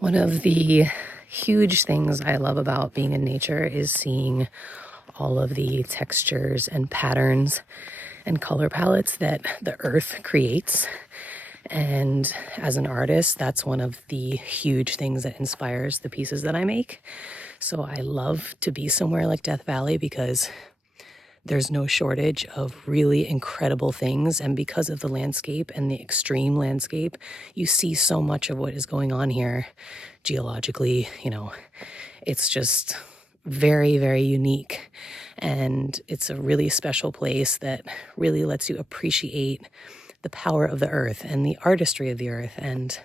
One of the huge things I love about being in nature is seeing all of the textures and patterns and color palettes that the earth creates. And as an artist, that's one of the huge things that inspires the pieces that I make. So I love to be somewhere like Death Valley because there's no shortage of really incredible things. And because of the landscape and the extreme landscape, you see so much of what is going on here geologically. It's just very, very unique. And it's a really special place that really lets you appreciate the power of the earth and the artistry of the earth. And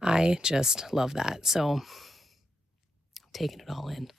I just love that. So taking it all in.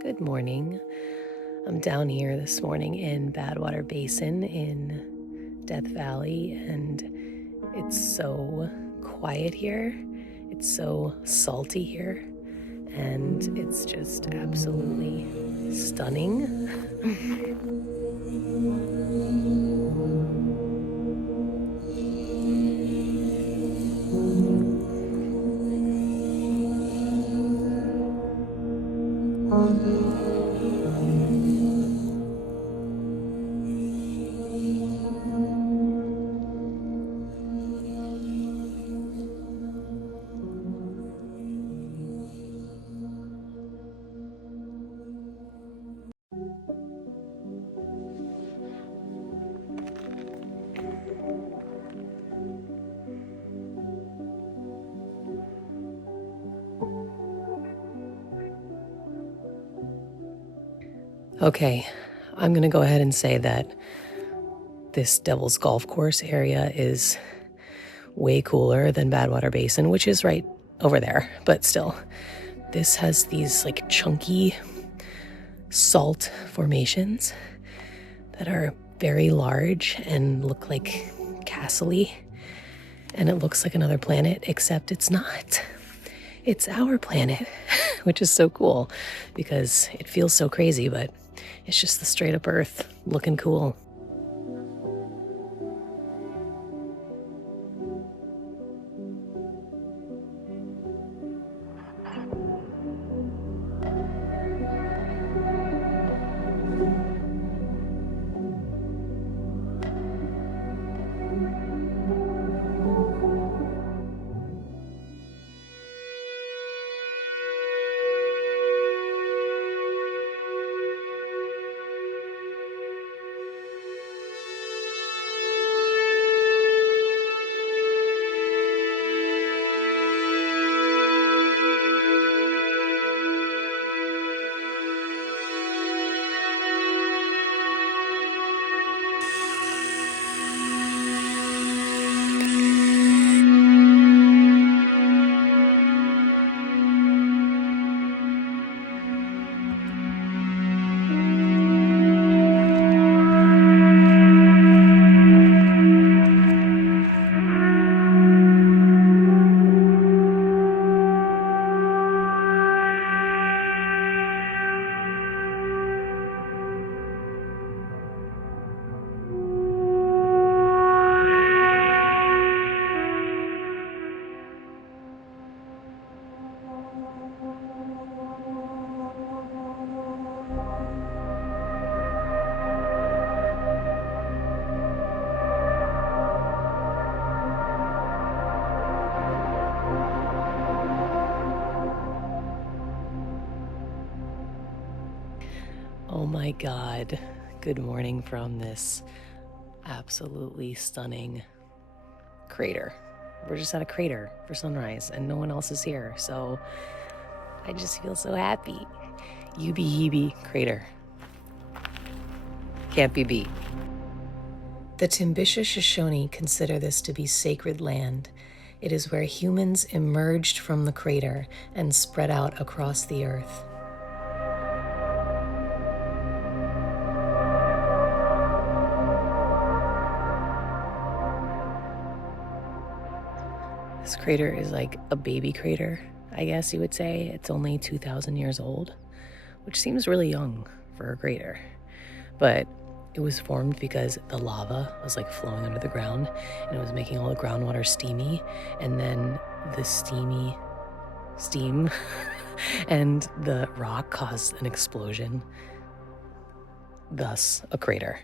Good morning. I'm down here this morning in Badwater Basin in Death Valley, and it's so quiet here. It's so salty here, and it's just absolutely stunning. Okay, I'm gonna go ahead and say that this Devil's Golf Course area is way cooler than Badwater Basin, which is right over there, but still, this has these like chunky salt formations that are very large and look like castle-y, and it looks like another planet, except it's not. It's our planet, which is so cool because it feels so crazy, but it's just the straight up earth looking cool. Oh my God, good morning from this absolutely stunning crater. We're just at a crater for sunrise and no one else is here, so I just feel so happy. Ubehebe Crater. Can't be beat. The Timbisha Shoshone consider this to be sacred land. It is where humans emerged from the crater and spread out across the earth. This crater is like a baby crater, I guess you would say. It's only 2,000 years old, which seems really young for a crater. But it was formed because the lava was like flowing under the ground and it was making all the groundwater steamy. And then the steam and the rock caused an explosion, thus a crater.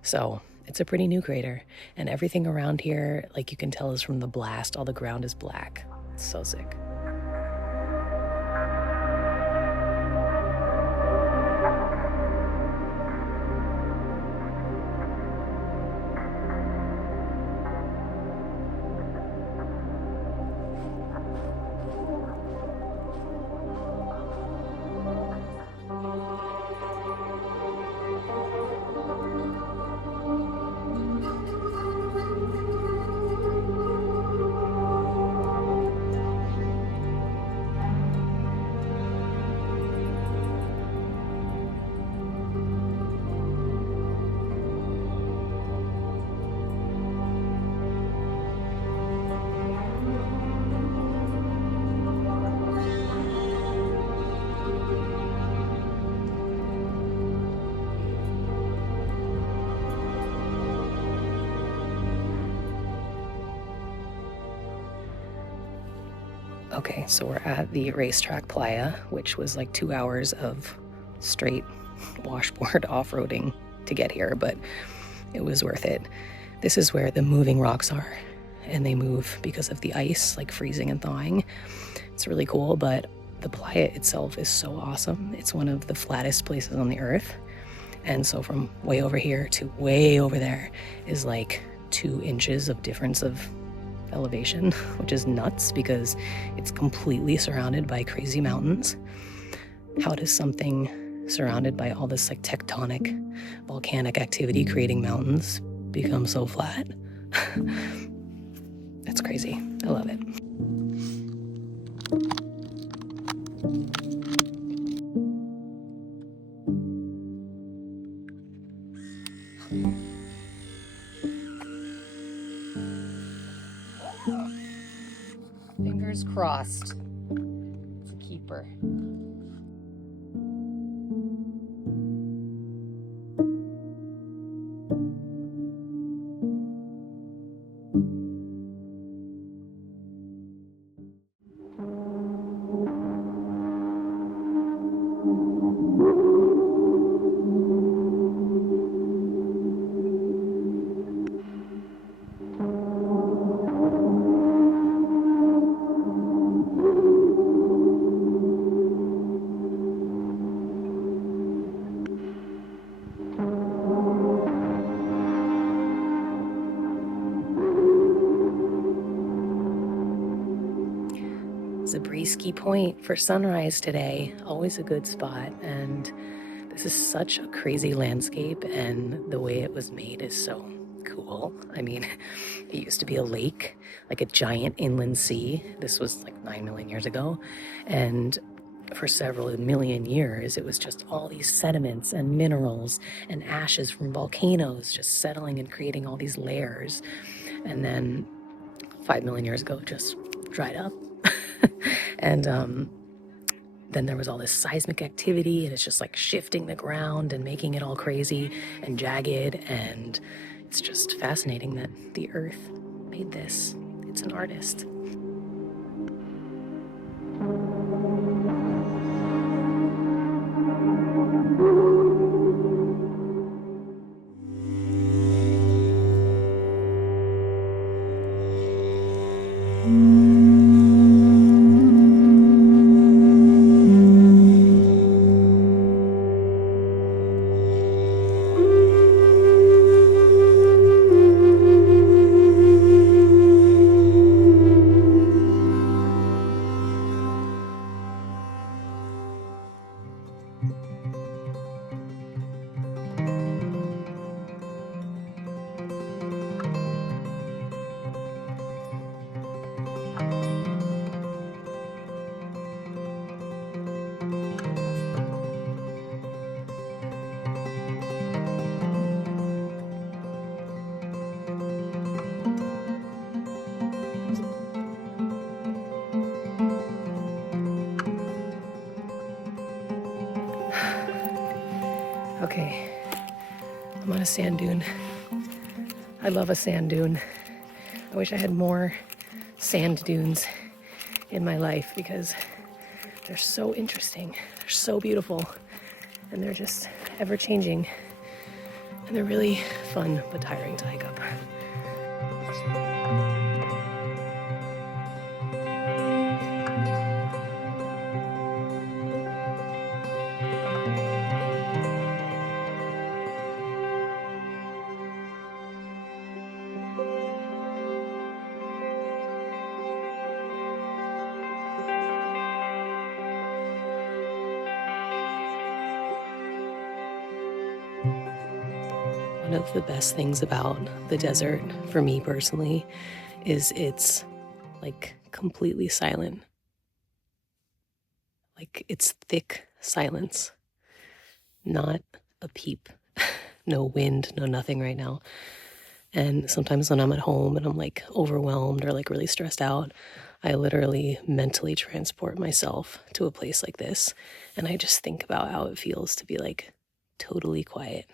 So it's a pretty new crater, and everything around here, like you can tell, is from the blast. All the ground is black. It's so sick. Okay, so we're at the Racetrack Playa, which was like 2 hours of straight washboard off-roading to get here, but it was worth it. This is where the moving rocks are, and they move because of the ice, like freezing and thawing. It's really cool, but the playa itself is so awesome. It's one of the flattest places on the earth, and so from way over here to way over there is like 2 inches of difference of elevation, which is nuts because it's completely surrounded by crazy mountains. How does something surrounded by all this like tectonic volcanic activity creating mountains become so flat? It's crazy. I love it. Fingers crossed. It's a keeper. Zabriskie Point for sunrise today. Always a good spot, and this is such a crazy landscape, and the way it was made is so cool. I mean, it used to be a lake, like a giant inland sea. This was like 9 million years ago, and for several million years it was just all these sediments and minerals and ashes from volcanoes just settling and creating all these layers, and then 5 million years ago it just dried up. And then there was all this seismic activity, and it's just like shifting the ground and making it all crazy and jagged, and it's just fascinating that the earth made this. It's an artist. Okay, I'm on a sand dune. I love a sand dune. I wish I had more sand dunes in my life because they're so interesting. They're so beautiful. And they're just ever changing. And they're really fun but tiring to hike up. One of the best things about the desert, for me personally, is it's like completely silent. Like it's thick silence, not a peep, no wind, no nothing right now. And sometimes when I'm at home and I'm like overwhelmed or like really stressed out, I literally mentally transport myself to a place like this. And I just think about how it feels to be like totally quiet